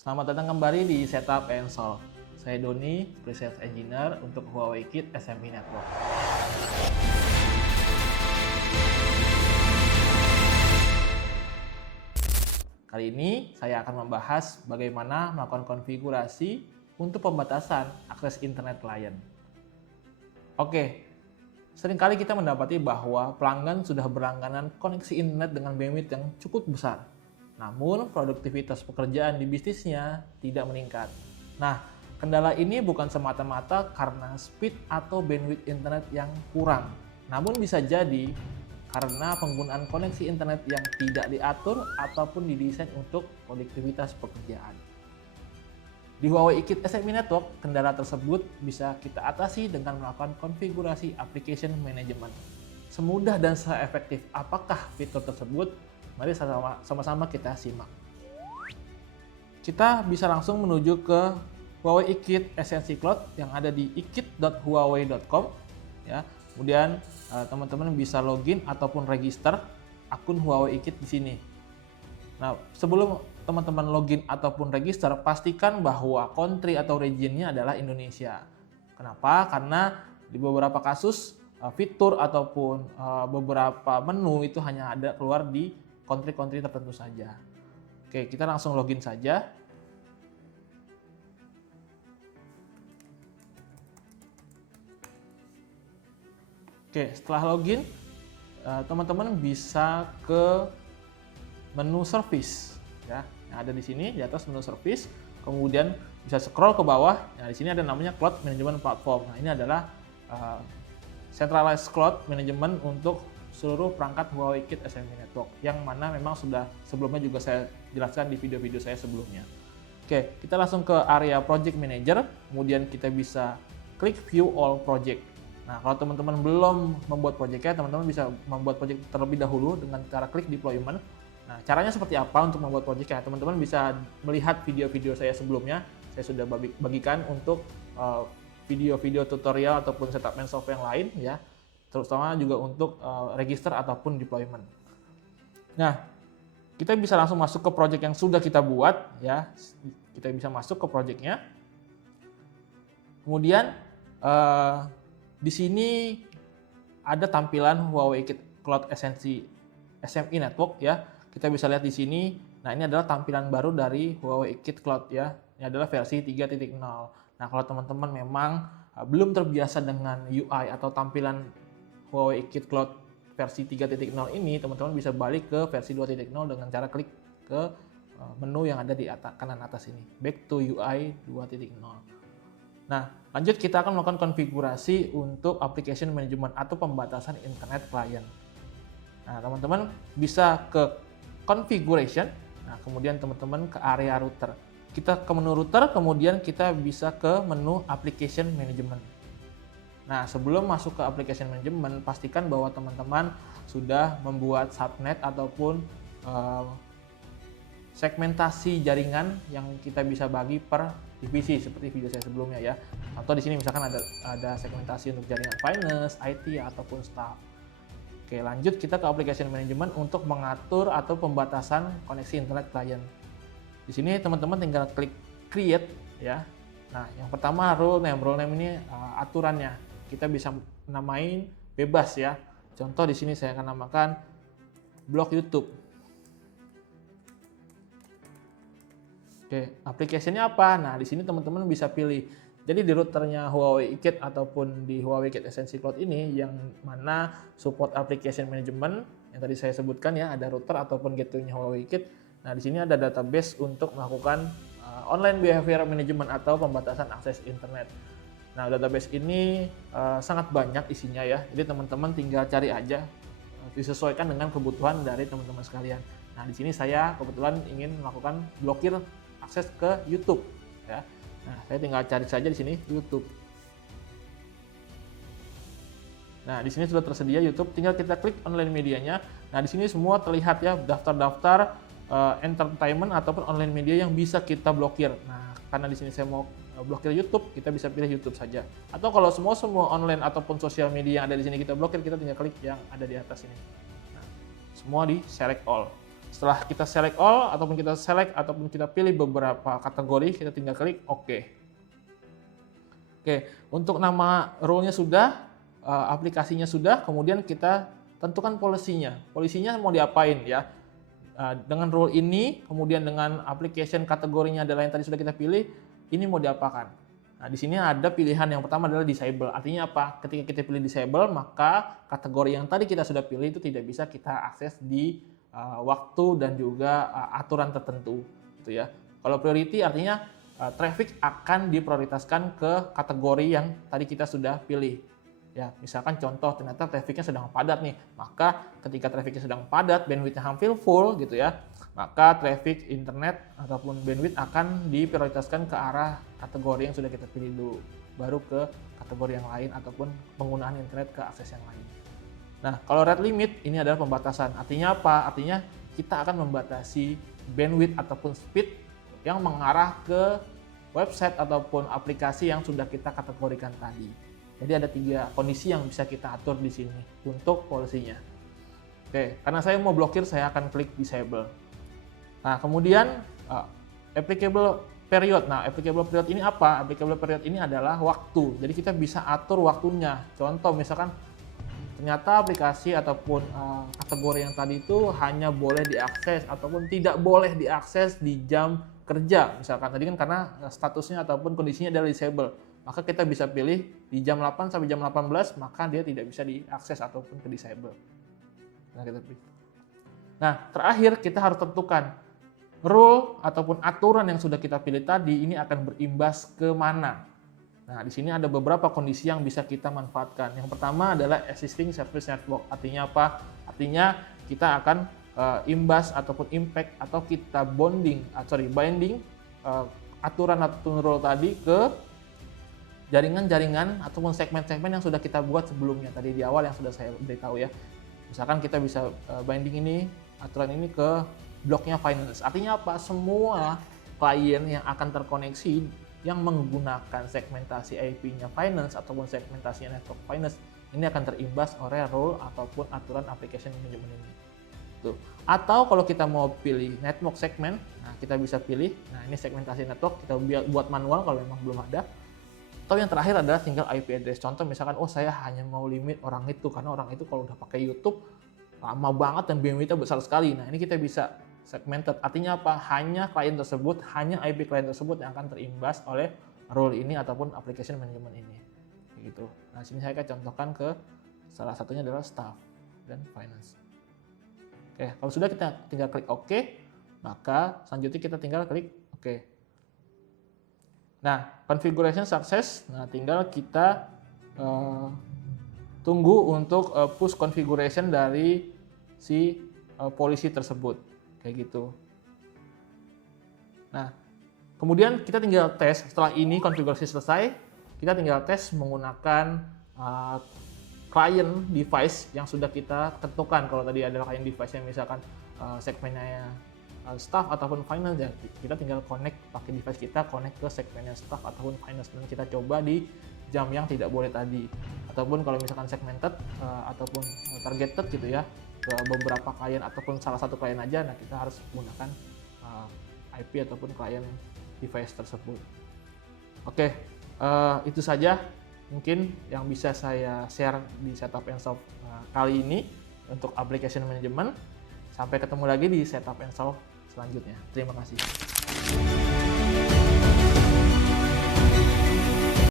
Selamat datang kembali di Setup and Solve. Saya Doni, Pre-Sales Engineer untuk Huawei Kit SME Network. Kali ini saya akan membahas bagaimana melakukan konfigurasi untuk pembatasan akses internet klien. Oke, seringkali kita mendapati bahwa pelanggan sudah berlangganan koneksi internet dengan bandwidth yang cukup besar. Namun, produktivitas pekerjaan di bisnisnya tidak meningkat. Nah, kendala ini bukan semata-mata karena speed atau bandwidth internet yang kurang. Namun bisa jadi karena penggunaan koneksi internet yang tidak diatur ataupun didesain untuk produktivitas pekerjaan. Di Huawei Kit SME Network, kendala tersebut bisa kita atasi dengan melakukan konfigurasi application management. Semudah dan seefektif apakah fitur tersebut? Mari sama-sama kita simak. Kita bisa langsung menuju ke Huawei Kit Essential Cloud yang ada di ikit.huawei.com. Ya, kemudian teman-teman bisa login ataupun register akun Huawei Kit di sini. Nah, sebelum teman-teman login ataupun register, pastikan bahwa country atau regionnya adalah Indonesia. Kenapa? Karena di beberapa kasus fitur ataupun beberapa menu itu hanya ada keluar di country-country tertentu saja. Oke, kita langsung login saja. Oke, setelah login, teman-teman bisa ke menu service, ya. Yang ada di sini di atas menu service. Kemudian bisa scroll ke bawah. Nah, di sini ada namanya Cloud Management Platform. Nah, ini adalah centralized cloud management untuk seluruh perangkat Huawei Kit SME Network, yang mana memang sudah sebelumnya juga saya jelaskan di video-video saya sebelumnya. Oke, kita langsung ke area Project Manager, kemudian kita bisa klik View All Project. Nah, kalau teman-teman belum membuat projectnya, teman-teman bisa membuat project terlebih dahulu dengan cara klik Deployment. Nah, caranya seperti apa untuk membuat projectnya? Teman-teman bisa melihat video-video saya sebelumnya, saya sudah bagikan untuk video-video tutorial ataupun setup and solve yang lain, ya. Terutama juga untuk register ataupun deployment. Nah, kita bisa langsung masuk ke project yang sudah kita buat, ya. Kita bisa masuk ke projectnya. Kemudian di sini ada tampilan Huawei Kit Cloud SME Network, ya. Kita bisa lihat di sini. Nah, ini adalah tampilan baru dari Huawei Kit Cloud, ya. Ini adalah versi 3.0. Nah, kalau teman-teman memang belum terbiasa dengan UI atau tampilan Huawei Kit Cloud versi 3.0 ini, teman-teman bisa balik ke versi 2.0 dengan cara klik ke menu yang ada di kanan atas ini, back to UI 2.0. Nah, lanjut kita akan melakukan konfigurasi untuk application management atau pembatasan internet client. Nah, teman-teman bisa ke configuration, nah kemudian teman-teman ke area router. Kita ke menu router, kemudian kita bisa ke menu application management. Nah, sebelum masuk ke application management, pastikan bahwa teman-teman sudah membuat subnet ataupun segmentasi jaringan yang kita bisa bagi per divisi seperti video saya sebelumnya, ya. Atau di sini misalkan ada segmentasi untuk jaringan finance, IT ataupun staff. Oke, lanjut kita ke application management untuk mengatur atau pembatasan koneksi internet client. Di sini teman-teman tinggal klik create, ya. Nah, yang pertama role name ini aturannya. Kita bisa namain bebas, ya. Contoh di sini saya akan namakan blog YouTube. Oke, aplikasinya apa? Nah, di sini teman-teman bisa pilih. Jadi di routernya Huawei Kit ataupun di Huawei Kit Essential Cloud ini yang mana support application management yang tadi saya sebutkan, ya, ada router ataupun gateway-nya Huawei Kit. Nah, di sini ada database untuk melakukan online behavior management atau pembatasan akses internet. Nah, database ini sangat banyak isinya, ya. Jadi teman-teman tinggal cari aja, disesuaikan dengan kebutuhan dari teman-teman sekalian. Nah, di sini saya kebetulan ingin melakukan blokir akses ke YouTube, ya. Nah, saya tinggal cari saja di sini YouTube. Nah, di sini sudah tersedia YouTube, tinggal kita klik online medianya. Nah, di sini semua terlihat, ya, daftar-daftar entertainment ataupun online media yang bisa kita blokir. Nah, karena di sini saya mau blokir YouTube, kita bisa pilih YouTube saja. Atau kalau semua online ataupun sosial media yang ada di sini kita blokir, kita tinggal klik yang ada di atas ini. Nah, semua di select all. Setelah kita select all, ataupun kita select, ataupun kita pilih beberapa kategori, kita tinggal klik OK. Oke, untuk nama role-nya sudah, aplikasinya sudah, kemudian kita tentukan polisinya. Polisinya mau diapain ya? Dengan role ini, kemudian dengan application kategorinya adalah yang tadi sudah kita pilih, ini mau diapakan? Nah, di sini ada pilihan yang pertama adalah disable. Artinya apa? Ketika kita pilih disable, maka kategori yang tadi kita sudah pilih itu tidak bisa kita akses di waktu dan juga aturan tertentu, gitu ya. Kalau priority artinya traffic akan diprioritaskan ke kategori yang tadi kita sudah pilih. Ya, misalkan contoh ternyata trafficnya sedang padat nih, maka ketika trafficnya sedang padat, bandwidth-nya hampir full gitu ya, maka traffic internet ataupun bandwidth akan diprioritaskan ke arah kategori yang sudah kita pilih dulu, baru ke kategori yang lain ataupun penggunaan internet ke akses yang lain. Nah, kalau rate limit ini adalah pembatasan. Artinya apa? Artinya kita akan membatasi bandwidth ataupun speed yang mengarah ke website ataupun aplikasi yang sudah kita kategorikan tadi. Jadi ada 3 kondisi yang bisa kita atur di sini untuk polisinya. Oke, karena saya mau blokir, saya akan klik disable. Nah, kemudian applicable period. Nah, applicable period ini apa? Applicable period ini adalah waktu. Jadi kita bisa atur waktunya. Contoh misalkan ternyata aplikasi ataupun kategori yang tadi itu hanya boleh diakses ataupun tidak boleh diakses di jam kerja. Misalkan tadi kan karena statusnya ataupun kondisinya adalah disable. Maka kita bisa pilih di jam 8 sampai jam 18, maka dia tidak bisa diakses ataupun ke disable. Nah, kita pilih. Nah, terakhir kita harus tentukan rule ataupun aturan yang sudah kita pilih tadi ini akan berimbas ke mana. Nah, di sini ada beberapa kondisi yang bisa kita manfaatkan. Yang pertama adalah existing service network. Artinya apa? Artinya kita akan imbas ataupun impact atau kita binding aturan ataupun rule tadi ke jaringan-jaringan ataupun segmen-segmen yang sudah kita buat sebelumnya tadi di awal yang sudah saya beritahu ya. Misalkan kita bisa binding ini, aturan ini ke bloknya finance. Artinya apa? Semua klien yang akan terkoneksi yang menggunakan segmentasi IP-nya finance ataupun segmentasinya network finance ini akan terimbas oleh role ataupun aturan application management ini. Tuh. Atau kalau kita mau pilih network segment, nah kita bisa pilih, nah ini segmentasi network, kita buat manual kalau memang belum ada. Atau yang terakhir adalah single IP address. Contoh misalkan, oh saya hanya mau limit orang itu, karena orang itu kalau udah pakai YouTube lama banget dan bandwidth-nya besar sekali. Nah ini kita bisa segmented. Artinya apa? Hanya klien tersebut, hanya IP klien tersebut yang akan terimbas oleh role ini ataupun application management ini. Gitu. Nah sini saya akan contohkan ke salah satunya adalah staff dan finance. Oke, kalau sudah kita tinggal klik OK, maka selanjutnya kita tinggal klik OK. Nah, configuration success, nah tinggal kita tunggu untuk push configuration dari si policy tersebut, kayak gitu. Nah, kemudian kita tinggal tes, setelah ini konfigurasi selesai, kita tinggal tes menggunakan client device yang sudah kita tentukan. Kalau tadi adalah client device yang misalkan segmennya staff ataupun finance, ya kita tinggal connect pakai device kita, connect ke segmennya staff ataupun finance, dan kita coba di jam yang tidak boleh tadi. Ataupun kalau misalkan segmented ataupun targeted gitu ya, ke beberapa klien ataupun salah satu klien aja, nah kita harus menggunakan IP ataupun klien device tersebut. Oke, itu saja mungkin yang bisa saya share di Setup and Solve kali ini untuk application management. Sampai ketemu lagi di Setup and Solve selanjutnya. Terima kasih.